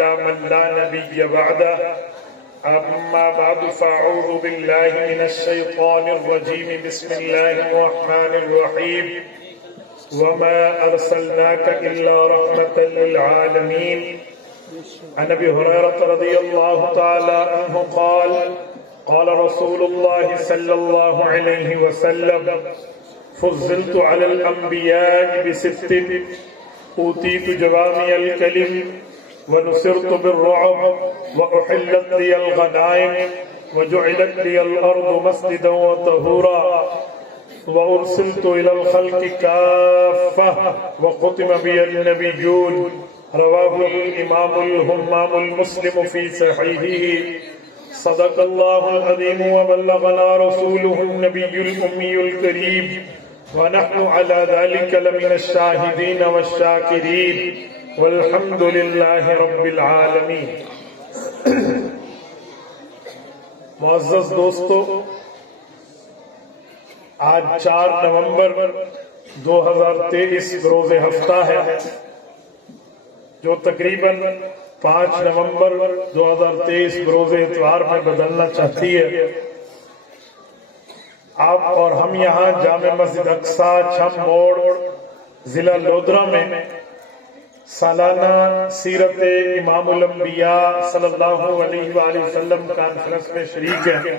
على من لا نبي بعده أما بعد فأعوذ بالله من الشيطان الرجيم بسم الله الرحمن الرحيم وما أرسلناك إلا رحمة للعالمين عن أبي هريرة رضي الله تعالى عنه قال قال رسول الله صلى الله عليه وسلم فضلت على الأنبياء بست أوتيت جوامع الكلم ونصرت بالرعب وأحلت لي الغنائم وجعلت لي الأرض مسجدا وطهورا وأرسلت إلى الخلق كافة وختم بي النبيون رواه الإمام الهمام المسلم في صحيحه صدق الله العظيم وبلغنا رسوله النبي الأمي الكريم ونحن على ذلك لمن الشاهدين والشاكرين والحمد لله رب العالمین۔ معزز دوستو، آج 4 نومبر 2023 روز ہفتہ ہے، جو تقریباً 5 نومبر 2023 بروز اتوار میں بدلنا چاہتی ہے۔ آپ اور ہم یہاں جامع مسجد اقصی چھم موڑ ضلع لودھرا میں سالانہ سیرت امام الانبیاء صلی اللہ علیہ وآلہ وسلم کانفرنس میں شریک ہیں۔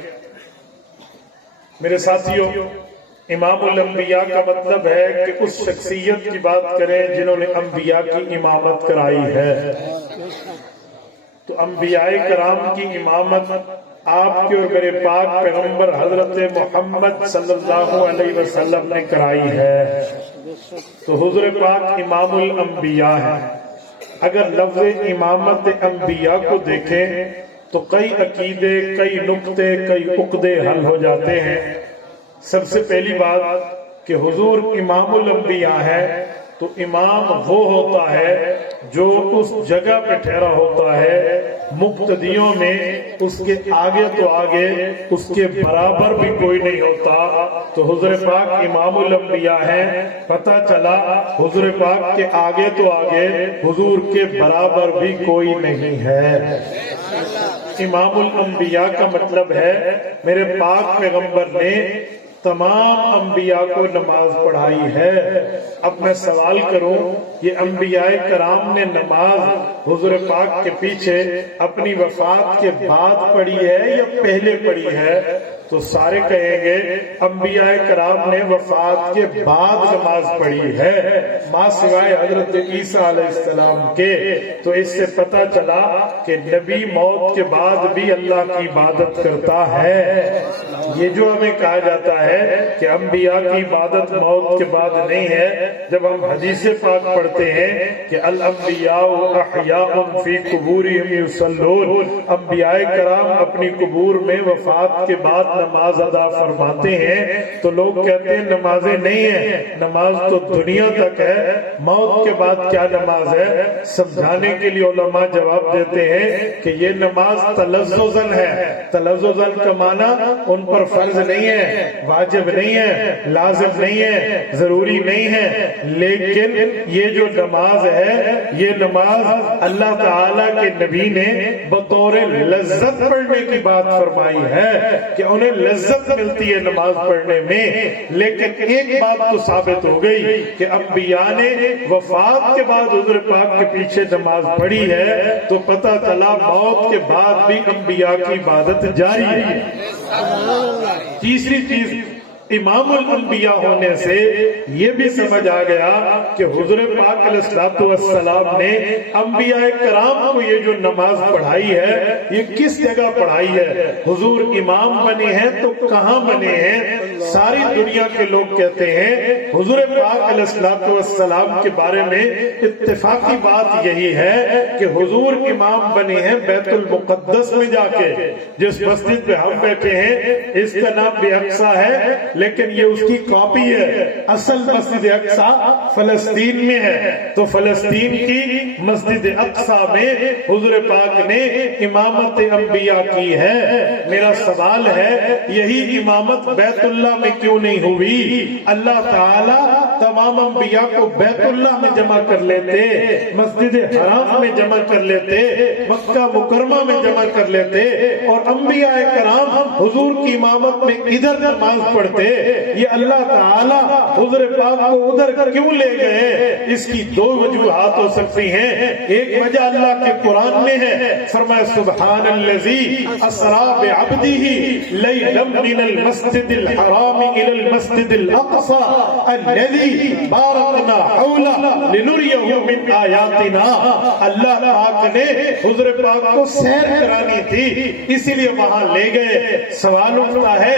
میرے ساتھیوں، امام الانبیاء کا مطلب ہے کہ اس شخصیت کی بات کریں جنہوں نے انبیاء کی امامت کرائی ہے۔ تو انبیاء کرام کی امامت آپ کے اور میرے پاک پیغمبر حضرت محمد صلی اللہ علیہ وسلم نے کرائی ہے۔ تو حضور پاک امام الانبیاء ہیں۔ اگر لفظ امامت انبیاء کو دیکھیں تو کئی عقیدے، کئی نکتے، کئی عقدے حل ہو جاتے ہیں۔ سب سے پہلی بات کہ حضور امام الانبیاء ہے تو امام وہ ہوتا ہے جو اس جگہ پہ ٹھہرا ہوتا ہے، مقتدیوں میں اس کے آگے تو آگے، اس کے برابر بھی کوئی نہیں ہوتا۔ تو حضور پاک امام الانبیاء ہیں، پتہ چلا حضور پاک کے آگے تو آگے، حضور کے برابر بھی کوئی نہیں ہے۔ امام الانبیاء کا مطلب ہے میرے پاک پیغمبر نے تمام انبیاء کو نماز پڑھائی ہے۔ اب میں سوال کروں، یہ انبیاء کرام نے نماز حضور پاک کے پیچھے اپنی وفات کے بعد پڑھی ہے یا پہلے پڑھی ہے؟ تو سارے کہیں گے انبیاء کرام نے وفات کے بعد نماز پڑھی ہے، ماں سوائے حضرت عیسیٰ علیہ السلام کے۔ تو اس سے پتہ چلا کہ نبی موت کے بعد بھی اللہ کی عبادت کرتا ہے۔ یہ جو ہمیں کہا جاتا ہے کہ انبیاء کی عبادت موت کے بعد نہیں ہے، جب ہم حدیث پاک پڑھتے ہیں کہ الانبیاء احیاء فی قبورہم یصلون، انبیاء کرام اپنی قبور میں وفات کے بعد نماز ادا فرماتے ہیں، تو لوگ کہتے ہیں نمازیں نہیں ہیں، نماز تو دنیا تک ہے، موت کے بعد کیا نماز ہے؟ سمجھانے کے لیے علماء جواب دیتے ہیں کہ یہ نماز تلذذاً ہے۔ تلذذاً کا معنی ان پر فرض نہیں ہے، واجب نہیں ہے، لازم نہیں ہے، ضروری نہیں ہے، لیکن یہ جو نماز ہے، یہ نماز اللہ تعالیٰ کے نبی نے بطور لذت پڑھنے کی بات فرمائی ہے کہ انہیں لذت ملتی ہے نماز پڑھنے میں۔ لیکن ایک بات تو ثابت ہو گئی کہ انبیاء نے وفات کے بعد حضور پاک کے پیچھے نماز پڑھی ہے، تو پتہ چلا موت کے بعد بھی انبیاء کی عبادت جاری ہے۔ تیسری چیز، امام الانبیاء ہونے سے یہ بھی سمجھ آ گیا کہ حضور پاک علیہ السلام نے انبیاء کرام کو یہ جو نماز پڑھائی ہے یہ کس جگہ پڑھائی ہے؟ حضور امام بنے ہیں تو کہاں بنے ہیں؟ ساری دنیا کے لوگ کہتے ہیں حضور پاک علیہ السلام کے بارے میں اتفاقی بات یہی ہے کہ حضور امام بنے ہیں بیت المقدس میں جا کے۔ جس مسجد پہ ہم بیٹھے ہیں اس کا نام بھی اقصی ہے، لیکن یہ اس کی کاپی ہے۔ اصل مسجد اقصی فلسطین میں ہے، تو فلسطین کی مسجد اقصی میں حضور پاک نے امامت انبیاء کی ہے۔ میرا سوال ہے، یہی امامت بیت اللہ اللہ میں کیوں نہیں ہوئی؟ اللہ تعالیٰ تمام انبیاء کو بیت اللہ میں جمع کر لیتے، مسجد حرام میں جمع کر لیتے، مکہ مکرمہ میں جمع کر لیتے، اور انبیاء کرام حضور کی امامت میں ادھر نماز پڑھتے۔ یہ اللہ تعالیٰ حضور پاک کو ادھر کیوں لے گئے؟ اس کی دو وجوہات ہو سکتی ہیں۔ ایک وجہ اللہ کے قرآن میں ہے، فرمایا سبحان الذی اسری بعبدہ لیلا من المسجد الحرام الی المسجد الاقصی الذی بارکنا حولہ لنریہ من آیاتنا۔ اللہ پاک نے حضور پاک کو سیر کرانی تھی، اسی لیے وہاں لے گئے۔ سوال اٹھتا ہے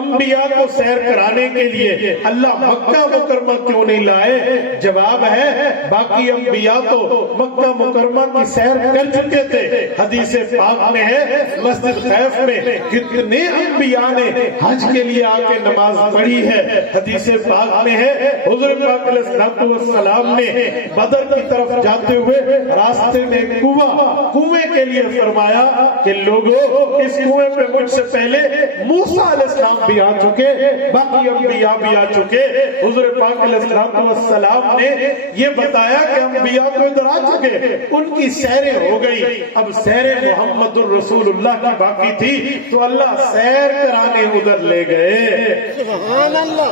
انبیاء کو سیر کرانے کے لیے اللہ مکہ مکرمہ کیوں نہیں لائے؟ جواب ہے باقی انبیاء تو مکہ مکرمہ کی سیر کر چکے تھے۔ حدیث پاک میں ہے مسجد خیف میں کتنے انبیاء نے حج کے لیے آ کے نماز پڑھی ہے۔ حدیث پاک میں ہے حضور پاک علیہ السلام نے بدر کی طرف جاتے ہوئے راستے میں کنویں کے لیے فرمایا کہ لوگوں اس کنویں پہ مجھ سے پہلے موسیٰ علیہ السلام بھی آ چکے، باقی انبیاء بھی آ چکے۔ حضور پاک علیہ السلام نے یہ بتایا کہ انبیاء کو ادھر آ چکے، ان کی سیریں ہو گئی، اب سیر محمد الرسول اللہ کی باقی تھی تو اللہ سیر کرانے ادھر لے گئے۔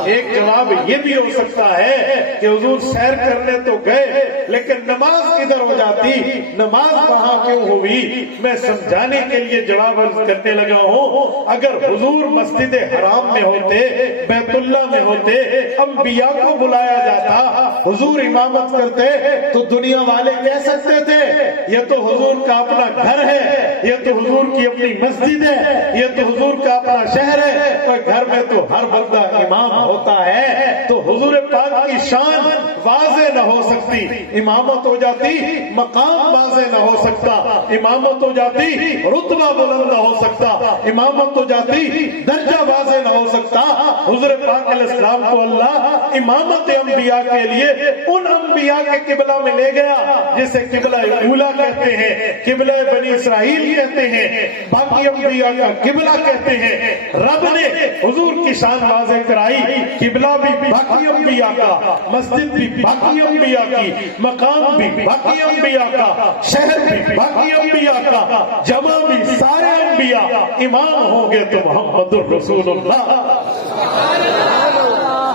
ایک جواب یہ بھی ہو سکتا ہے کہ حضور سیر کرنے تو گئے لیکن نماز کدھر ہو جاتی، نماز وہاں کیوں ہوئی؟ میں سمجھانے کے لیے جواب عرض کرنے لگا ہوں۔ اگر حضور مسجد حرام میں ہوتے، بیت اللہ میں ہوتے، انبیاء کو بلایا جاتا، حضور امامت کرتے تو دنیا والے کہہ سکتے تھے یہ تو حضور کا اپنا گھر ہے، یہ تو حضور کی اپنی مسجد ہے، یہ تو حضور کا اپنا شہر ہے، تو گھر میں تو ہر بندہ امام ہوتا ہے، تو حضور پاک کی شان واضح نہ ہو سکتی، امامت ہو جاتی، مقام واضح نہ ہو سکتا، امامت ہو جاتی، رتبہ بلند نہ ہو سکتا، امامت ہو جاتی، درجہ واضح نہ ہو سکتا۔ حضور پاک علیہ السلام کو اللہ امامت انبیاء کے لیے ان انبیاء کے قبلہ میں لے گیا جسے قبلہ اولا کہتے ہیں، قبلہ بنی اسرائیل کہتے ہیں، باقی انبیاء کا قبلہ کہتے ہیں۔ رب نے حضور کی شان واضح کرائی، قبلہ بھی باقی انبیاء کا، مسجد بھی باقی انبیاء کی، مقام بھی باقی انبیاء کا، شہر بھی باقی انبیاء کا، جمع بھی سارے انبیاء، امام ہوں گے تو محمد الرسول اللہ۔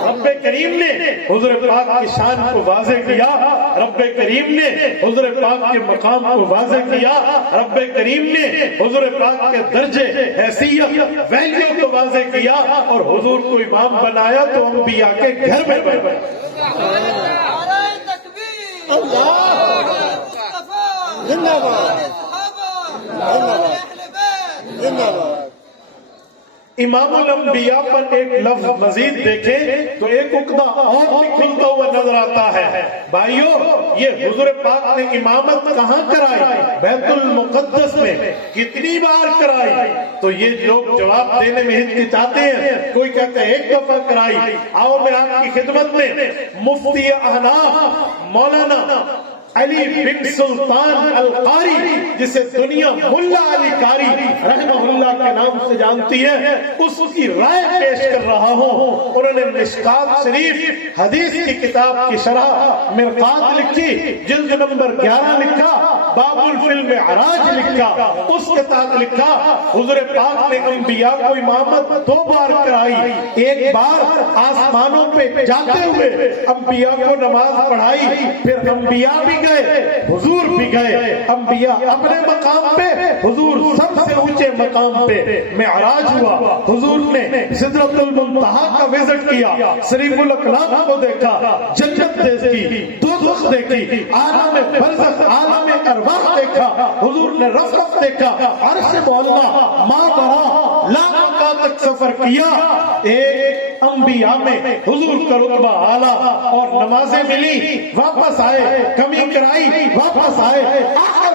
رب کریم نے حضور پاک کی شان کو واضح کیا، رب کریم نے حضور پاک کے مقام کو واضح کیا، رب کریم نے حضور پاک کے درجے، حیثیت، ویلیو کو واضح کیا، اور حضور کو امام بنایا تو انبیاء کے گھر میں بنایا۔ امام الانبیاء پر ایک لفظ مزید دیکھیں تو ایک عقدہ اور بھی کھلتا ہوا نظر آتا ہے۔ بھائیو، یہ حضور پاک نے امامت کہاں کرائی؟ بیت المقدس میں۔ کتنی بار کرائی؟ تو یہ لوگ جواب دینے میں ہچکچاتے ہیں، کوئی کہتے ہیں ایک دفعہ کرائی۔ آؤ میں آپ کی خدمت میں مفتی احناف مولانا علی بن سلطان القاری، جسے دنیا ملا علی قاری رحمہ اللہ کے نام سے جانتی ہے، اس کی رائے پیش کر رہا ہوں۔ انہوں نے مشکات شریف حدیث کی کتاب کی شرح مرقات لکھی، جلد نمبر 11 لکھا، باب فی المعراج لکھا، اس کے تحت لکھا حضور پاک نے انبیاء کو امامت 2 بار کرائی۔ ایک بار آسمانوں پہ جاتے ہوئے انبیاء کو نماز پڑھائی، پھر انبیاء بھی گئے، حضور بھی گئے، انبیاء اپنے مقام پہ، حضور سب سے اونچے مقام پہ۔ معراج ہوا، حضور نے سدرۃ المنتہا کا وزٹ کیا، شریف الاقلام کو دیکھا، جنت دیکھی، دوزخ دیکھی، عالم برزخ، عالم ارواح دیکھا، حضور نے رفرف دیکھا، عرش مولا، ماں برا، لا مکہ تک سفر کیا۔ ایک انبیاء میں حضور کا رتبہ اعلیٰ، اور نمازیں ملی، واپس آئے، کمی کرائی، واپس آئے، آخر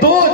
2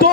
2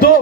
2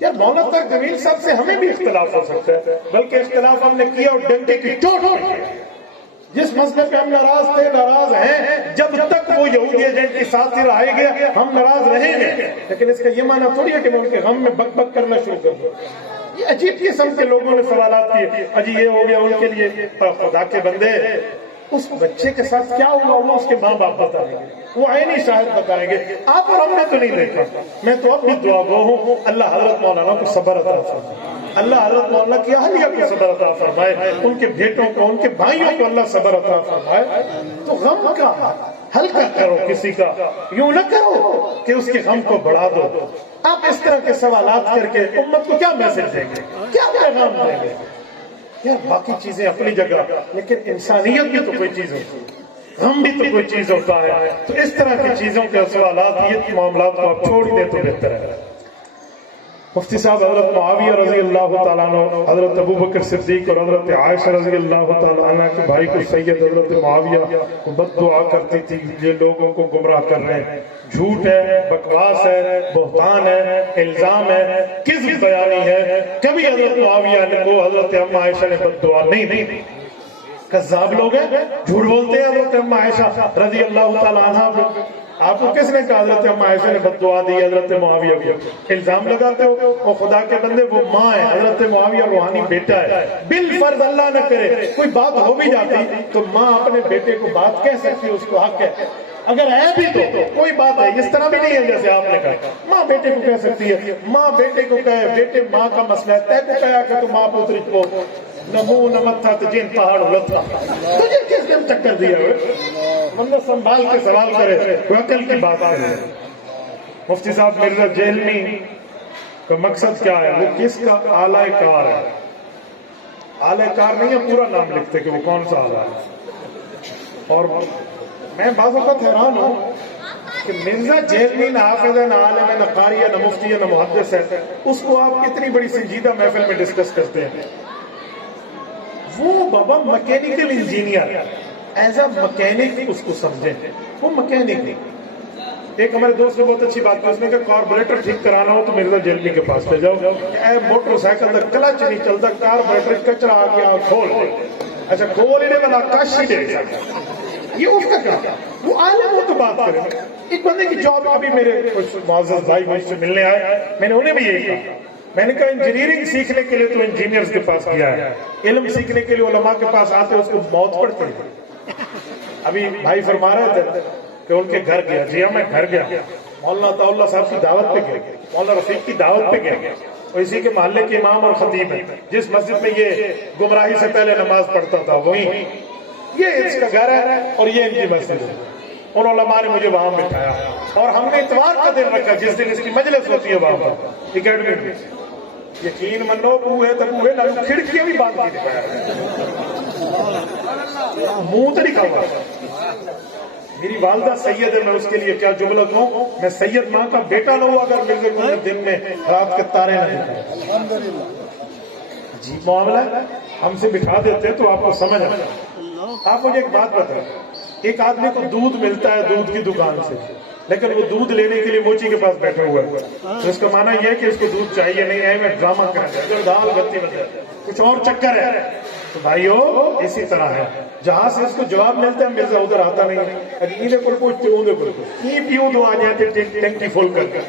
یار مولانا طارق جمیل صاحب سے ہمیں بھی اختلاف ہو سکتا ہے، بلکہ اختلاف ہم نے کیا اور ڈنڈے کی چوٹ پہ کیا۔ جس مسئلے پہ ہم ناراض تھے، ناراض ہیں، جب تک وہ یہودی ایجنٹ کے ساتھ ہی رہے گا ہم ناراض رہیں گے، لیکن اس کا یہ معنی تھوڑی ہے کہ میں ان کے غم میں بک بک کرنا شروع کر دوں۔ یہ عجیب قسم کے لوگوں نے سوالات کیے، اجی یہ ہو گیا ان کے لیے۔ خدا کے بندے، اس بچے کے ساتھ کیا ہوا وہ اس کے ماں باپ بتائیں گے، وہ عینی شاہد بتائیں گے، آپ اور ہم نے تو نہیں دیکھا۔ میں تو اب بھی دعا گو ہوں، اللہ حضرت مولانا کو صبر عطا فرمائے، اللہ حضرت مولانا کی اہلیہ کو صبر عطا فرمائے، ان کے بیٹوں کو، ان کے بھائیوں کو اللہ صبر عطا فرمائے۔ تو غم کا ہلکا کرو کسی کا، یوں نہ کرو کہ اس کے غم کو بڑھا دو۔ آپ اس طرح کے سوالات کر کے امت کو کیا میسج دیں گے، کیا پیغام دیں گے؟ یار باقی چیزیں اپنی جگہ، لیکن انسانیت بھی تو کوئی چیز ہوتی ہے، غم بھی تو کوئی چیز ہوتا ہے۔ تو اس طرح کی چیزوں کے سوالات، یہ معاملات کو آپ چھوڑ دیں تو بہتر ہے۔ مفتی صاحب حضرت معاویہ رضی اللہ تعالیٰ عنہ، حضرت ابوبکر صدیق اور حضرت عائشہ رضی اللہ تعالیٰ عنہ کے بھائی کو سید حضرت معاویہ کو بد دعا کرتی تھی، یہ لوگوں کو گمراہ کر رہے ہیں، جھوٹ ہے، بکواس ہے، بہتان ہے، الزام ہے، کذب بیانی ہے۔ کبھی حضرت معاویہ کو حضرت ام عائشہ نے بد دعا نہیں دی۔ کذاب لوگ ہیں، جھوٹ بولتے ہیں حضرت ام عائشہ رضی اللہ تعالیٰ عنہ۔ آپ کو کس نے کہا حضرت ام عائشہ نے بد دعا دی حضرت معاویہ کو؟ الزام لگاتے ہو۔ اور خدا کے بندے، وہ ماں ہے، حضرت معاویہ روحانی بیٹا ہے، بالفرض اللہ نہ کرے کوئی بات ہو بھی جاتی تو ماں اپنے بیٹے کو بات کہہ سکتی ہے، اس کو حق ہے۔ اگر ہے بھی تو کوئی بات ہے، اس طرح بھی نہیں ہے جیسے آپ نے کہا ماں بیٹے کو کہہ سکتی ہے، ماں بیٹے کو کہے، بیٹے ماں کا مسئلہ ہے، تے کو کہا کہ تو ماں پوتری کو نہ منہ نہ متھا تو جن پہاڑ ہلتا، تجھے کس نے چکر دیا ہوئے؟ بندہ سنبھال کے سوال کرے، کوئی عقل کی بات کرے۔ مفتی صاحب مرزا جہلمی کا مقصد کیا ہے؟ وہ کس کا اعلی کار ہے؟ اعلی کار نہیں ہے، پورا نام لکھتے کہ وہ کون سا اعلی ہے۔ اور میں بعض اوقات حیران ہوں کہ مرزا جہلمی نہ حافظ ہے، نہ عالم ہے، نہ قاری ہے، نہ مفتی ہے، نہ محدث ہے، اس کو آپ کتنی بڑی سنجیدہ محفل میں ڈسکس کرتے ہیں۔ وہ بابا mechanical engineer, as a mechanic اس کو سمجھیں، وہ مکینک نہیں۔ ایک ہمارے دوست نے بہت اچھی بات کی، اس نے کہا کاربوریٹر ٹھیک کرانا ہو تو مرزا جہلمی کے پاس لے جاؤ، اے موٹر سائیکل کا کلچ نہیں چلتا، کاربوریٹر کچرا آ گیا کھول دے، اچھا کھول ہی نہیں بنا کش ہی دے سکتا، یہ اس کا کام۔ وہ عالم ہو تو بات کریں۔ ایک بندے کی جاب، ابھی میرے کچھ معزز بھائی مجھ سے ملنے آئے، میں نے انہیں بھی یہی کہا، میں نے کہا انجینئرنگ سیکھنے کے لیے تو انجینئرز کے پاس گیا ہے، علم سیکھنے کے لیے علماء کے پاس آتے اس کو موت پڑتی ہے۔ ابھی بھائی فرما رہے تھے کہ ان کے گھر گیا، جی ہاں میں گھر گیا، مولانا عطا اللہ صاحب کی دعوت پہ گیا، مولانا رفیق کی دعوت پہ گیا، اور اسی کے محلے کے امام اور خطیب ہیں، جس مسجد میں یہ گمراہی سے پہلے نماز پڑھتا تھا وہیں، یہ اس کا گھر ہے اور یہ ان کی مسجد ہے۔ ان علماء نے مجھے وہاں بٹھایا اور ہم نے اتوار کا دن رکھا جس دن اس کی مجلس ہوتی ہے وہاں پر اکیڈمی میں۔ یقین منو بوہے تو بوہے نہ کھڑکیاں بھی باندھ کی دکھایا، منہ تو نہیں کھاؤں گا۔ میری والدہ سید ہے، میں اس کے لیے کیا جملہ کہوں، میں سید ماں کا بیٹا نہ ہوا اگر مرزا کو دن میں رات کے تارے نہ دکھائے۔ عجیب معاملہ ہے، ہم سے بٹھا دیتے تو آپ کو سمجھ آ جائے۔ آپ مجھے ایک بات بتائیں، ایک آدمی کو دودھ ملتا ہے دودھ کی دکان سے، لیکن وہ دودھ لینے کے لیے موچی کے پاس بیٹھا ہوا ہے، تو اس کا معنی یہ ہے کہ اس کو دودھ چاہیے نہیں ہے، میں ڈرامہ کرنا دال بتی بتا کچھ اور چکر ہے۔ تو بھائیو اسی طرح ہے، جہاں سے اس کو جواب ملتا ہے مرزا ادھر آتا نہیں ہے، کو پوچھتے ہوں کی پیوں دو آ جائے ٹینکی فل کر کے،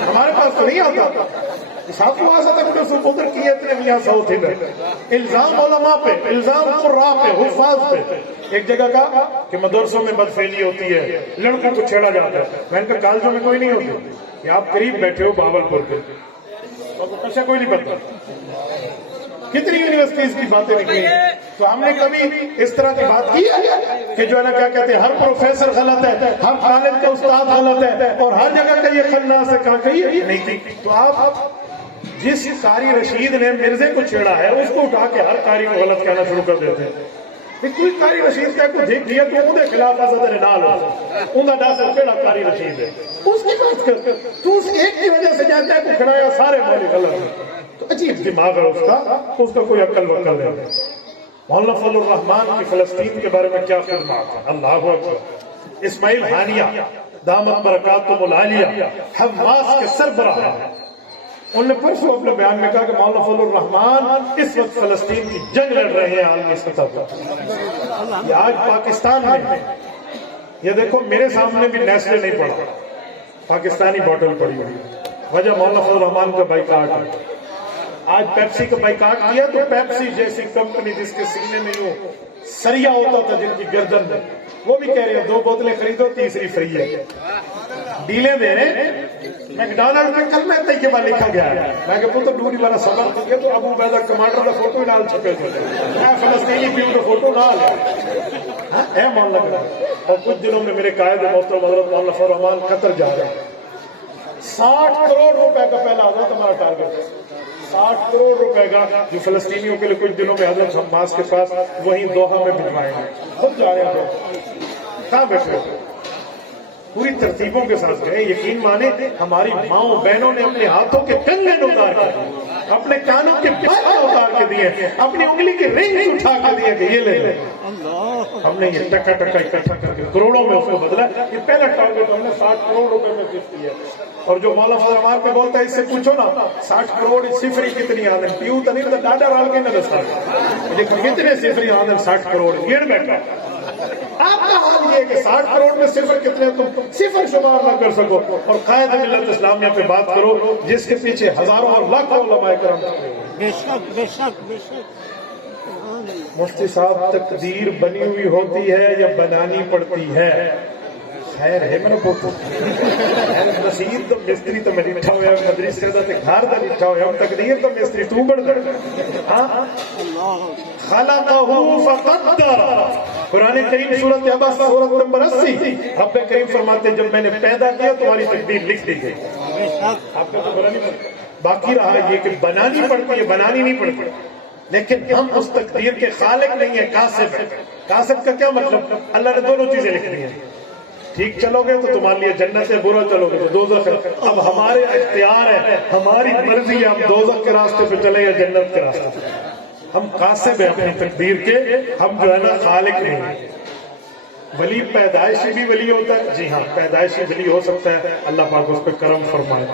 ہمارے پاس تو نہیں آتا۔ صاحب کو آسا تک رسول ادھر کیے اتنے میاں ساؤتھ ادھر، الزام علماء پہ، الزام قراء پہ، حفاظ پہ۔ ایک جگہ کہا کہ مدرسوں میں بدفعلی ہوتی ہے، لڑکوں کو چھیڑا جاتا ہے، میں نے کہا کالجوں میں کوئی نہیں ہوتی، کہ آپ قریب بیٹھے ہو باولپور کے، پیچھا کوئی نہیں بنتا۔ کتنی یونیورسٹیز کی باتیں نکلی ہیں، تو ہم نے کبھی اس طرح کی بات کی ہے کہ جو ہے نا کیا کہتے ہیں ہر پروفیسر غلط ہے، ہر کالج کا استاد غلط ہے، اور ہر جگہ کا یہ خناس ہے، کہاں کہی نہیں تھی۔ تو آپ جس قاری رشید نے مرزے کو چھیڑا ہے اس کو اٹھا کے ہر قاری کو غلط کہنا شروع کر دیتے ہیں۔ کوئی قاری رشید کا کوئی دیکھ لیا تو اندر خلاف آزاد رنال ہو اندر ڈاسر کیڑا قاری رشید ہے، اس کی بات کر، تو اس ایک کی وجہ سے جانتا ہے کہ کھڑایا سارے مولوی غلط ہیں۔ تو عجیب دماغ ہے اس کا کوئی عقل وقل نہیں۔ مولانا فضل الرحمان کی فلسطین کے بارے میں کیا خدمات ہے، اللہ اکبر۔ اسماعیل ہانیہ دامت برکاتہم العالیہ حماس کے سربراہ ہیں، انہوں نے پرسوں اپنے بیان میں کہا کہ مولانا فضل الرحمان اس وقت فلسطین کی جنگ لڑ رہے ہیں عالمی سطح پر. یہ آج پاکستان میں یہ دیکھو میرے سامنے بھی نیسلے نہیں پڑا, پاکستانی بوٹل پڑی ہوئی, وجہ مولانا فضل الرحمان کا بائیکاٹ ہے. آج پیپسی کا بائیکاٹ کیا تو پیپسی جیسی کمپنی جس کے سینے میں یوں سریا ہوتا تھا جن کی گردن میں, وہ بھی کہہ رہے ہیں 2 بوتلیں خریدو تیسری فری ہے. ڈیلیں دے رہے. میکڈونلڈ میں کل میں طیبہ لکھا گیا ہے, میں کہ تو ڈوری والا سبق کیا تو ابو عبیدہ کمانڈر کا فوٹو ہی ڈال چکے تھے, میں فلسطینی پیوں کا فوٹو ڈال ہے مولانا. اور کچھ دنوں میں میرے قائد محترم حضرت مولانا فضل الرحمان قطر جا رہے ہیں. 60 کروڑ روپے کا پہلا آدھا ہمارا ٹارگیٹ ہے, 60 کروڑ روپے کا, جو فلسطینیوں کے لیے کچھ دنوں میں حضرت حماس کے پاس وہیں دوحہ میں بھجوائیں گے. خود جا رہے ہیں, کہاں بیٹھے پوری ترتیبوں کے ساتھ گئے. یقین مانے ہماری ماؤں بہنوں نے اپنے ہاتھوں کے کنگن اتار کے, اپنے کانوں کے بال اتار کے دیے, اپنی انگلی کے رنگ اٹھا کے دیے کہ یہ لے لیں. ہم نے یہ ٹکا ٹکا اکٹھا کر کے کروڑوں میں اس کو بدلا. یہ پہلا ٹارگیٹ ہم نے 60 کروڑ روپے میں فکس کیا. اور جو مولانا فضل الرحمان پہ بولتا ہے اس سے پوچھو نا 60 کروڑ صفری کتنی آدم پیو تو نہیں ڈاٹا ڈال کے نہ دستا, لیکن کتنے صفری آدم 60 کروڑ گیڑ بیٹھا. آپ کا حال یہ ہے کہ 60 کروڑ میں صفر کتنے تم صفر شمار نہ کر سکو, اور قائد ملت اسلامیہ پہ بات کرو جس کے پیچھے ہزاروں اور لاکھوں علماء کرام. بے شک بے شک بے شک. مفتی صاحب تقدیر بنی ہوئی ہوتی ہے یا بنانی پڑتی ہے؟ خیر ہے میرا پوتو نصیر تو مستری تو میں لکھا ہوا ہے, مدرس سے گھر کا لکھا ہوا ہے, تقدیر تو مستری تو بڑھ کر خلقہ فقدر. قرآن کریم سورۃ عبس سورۃ نمبر 80 رب کریم فرماتے جب میں نے پیدا کیا تمہاری تقدیر لکھ دی گئی. آپ کا تو بنانی پڑتی, باقی رہا یہ کہ بنانی پڑتی ہے, بنانی نہیں پڑتی. لیکن ہم اس تقدیر کے خالق نہیں ہیں, کاسب ہے. کاسب کا کیا مطلب؟ اللہ نے دونوں چیزیں لکھ دی ہیں. ٹھیک چلو گے تو تمہارے لیے جنت ہے, برا چلو گے تو دوزخ ہے. اب ہمارے اختیار ہے, ہماری مرضی ہے, ہم دوزخ کے راستے پہ چلیں یا جنت کے راستے پہ. ہم قاسب ہیں اپنی تقدیر کے, ہم جو ہے نا خالق نہیں ہیں. ولی پیدائشی بھی ولی ہوتا ہے, جی ہاں پیدائشی ولی ہو سکتا ہے, اللہ پاک اس پہ کرم فرمائے.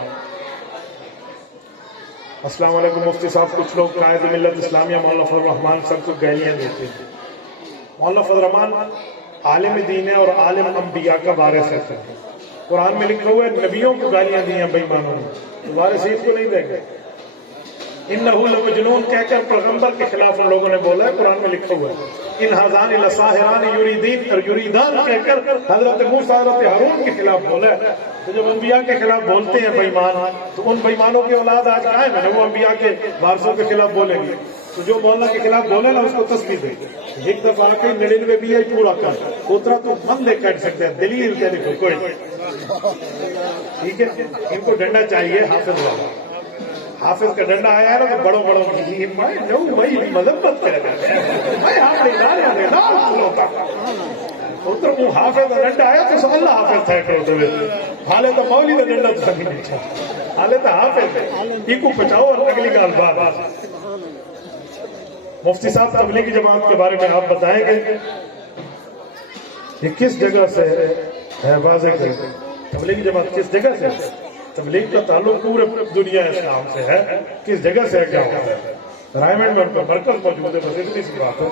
السلام علیکم مفتی صاحب, کچھ لوگ قائد ملت اسلامیہ مولانا فضل الرحمان سب کو گالیاں دیتے ہیں. مولانا فضل الرحمان عالم دین ہے اور عالم انبیاء کا وارث ہے. قرآن میں لکھا ہوا ہے نبیوں کو گالیاں دی ہیں بے ایمانوں نے, وارثین کو نہیں دیں گے. انہو لمجنون کہہ کر پیغمبر کے خلاف ان لوگوں نے بولا ہے, قرآن میں لکھا ہوا ہے. ان ہذان لساحران یریدین اور یریدان کہہ کر حضرت موسیٰ حضرت ہارون کے خلاف بولا ہے. تو جب انبیاء کے خلاف بولتے ہیں بے ایمان, تو ان بے ایمانوں کی اولاد آج قائم ہے, وہ انبیاء کے وارثوں کے خلاف بولیں گے. تو جو مولانا کے خلاف بولے نا اس کو تسبیح دے. ایک دفعہ آ کے 99 بھی آئی پورا کر, اترا تو بندے کہہ سکتے ہیں, دلیل کہہ دیکھو کوئی. ٹھیک ہے, ان کو ڈنڈا چاہیے حافظ والا. حافظ کا ڈنڈا آیا ہے نا تو بڑوں بڑوں کی وہی مذمت کرے گا. اتر وہ حافظ کا ڈنڈا آیا تو سب اللہ حافظ تھا کرو حالے تو مولی کا ڈنڈا تو سبھی نہیں چاہتا, حالے تو حافظ ہے. یہ کو بچاؤ اور اگلی گال بات. مفتی صاحب تبلیغی جماعت کے بارے میں آپ بتائیں گے یہ کس جگہ سے ہے, واضح کریں. تبلیغی جماعت کس جگہ سے؟ تبلیغ کا تعلق پورے دنیا اسلام سے ہے, کس جگہ سے ہے کیا ہوتا ہے؟ رائمنڈ میں ان کا مرکز موجود ہے, بس اتنی سی بات ہے.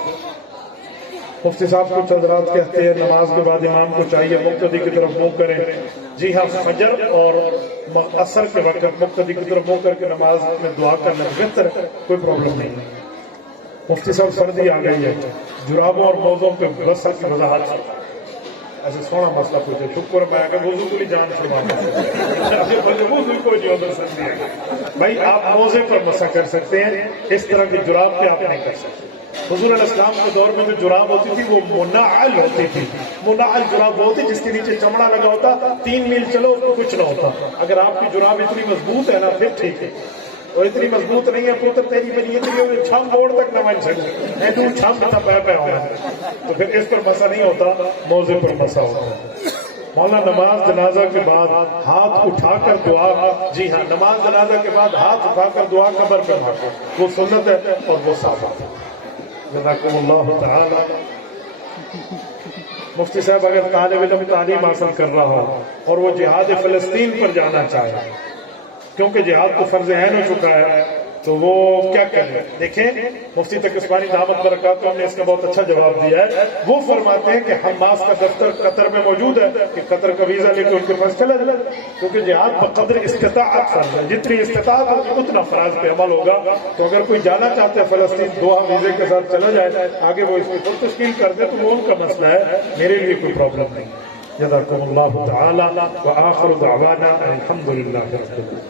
مفتی صاحب کچھ حضرات کہتے ہیں نماز کے بعد امام کو چاہیے مقتدی کی طرف منہ کریں. جی ہاں, فجر اور عصر کے وقت مقتدی کی طرف منہ کر کے نماز میں دعا کرنا بہتر ہے, کوئی پرابلم نہیں. مفتی صاحب سردی آ گئی ہے, جرابوں اور موزوں پہ غسل کی وضاحت. ایسے سونا مسئلہ پوچھے, شکر میں کہ وضو کو نہیں جان چھڑوانا. بھائی آپ موزے پر مسح کر سکتے ہیں, اس طرح کی جراب پہ آپ نہیں کر سکتے. حضور علیہ السلام کے دور میں جو جراب ہوتی تھی وہ منعل ہوتی تھی. منعل جراب وہ ہوتی جس کے نیچے چمڑا لگا ہوتا, 3 میل چلو تو کچھ نہ ہوتا. اگر آپ کی جراب اتنی مضبوط ہے نا پھر ٹھیک ہے, اور اتنی مضبوط نہیں ہے پوتر تیری بنی اتنی چھم بوڑ تک نہ بن سکے, تو چھم بتا پہ ہونا, تو پھر اس پر مسا نہیں ہوتا, موزے پر مسا ہوتا ہے. مولانا نماز جنازہ کے بعد ہاتھ اٹھا کر دعا, جی ہاں نماز جنازہ کے بعد ہاتھ اٹھا کر دعا قبر پہ مانگو, وہ سنت ہے اور وہ ثابت ہے. جزاکم اللہ تعالی. مفتی صاحب اگر طالب علم تعلیم حاصل کر رہا ہو اور وہ جہاد فلسطین پر جانا چاہے کیونکہ جہاد تو فرض عین ہو چکا ہے تو وہ کیا کریں. دیکھیں مفتی تقی دامت برکاتہ ہم نے اس کا بہت اچھا جواب دیا ہے. وہ فرماتے ہیں کہ حماس کا دفتر قطر میں موجود ہے کہ قطر کا ویزا لے کے ان کے پاس چلا جائے، کیونکہ جہاد بقدر استطاعت فرض ہے، جتنی استطاعت ہوگی اتنا فرائض پہ عمل ہوگا. تو اگر کوئی جانا چاہتا ہے فلسطین دوحہ ویزے کے ساتھ چلا جائے، آگے وہ اس کی خود تشکیل کر دے تو وہ ان کا مسئلہ ہے، میرے لیے کوئی پرابلم نہیں. جزاکم اللہ تعالی وآخر دعوانا الحمدللہ رب العالمین.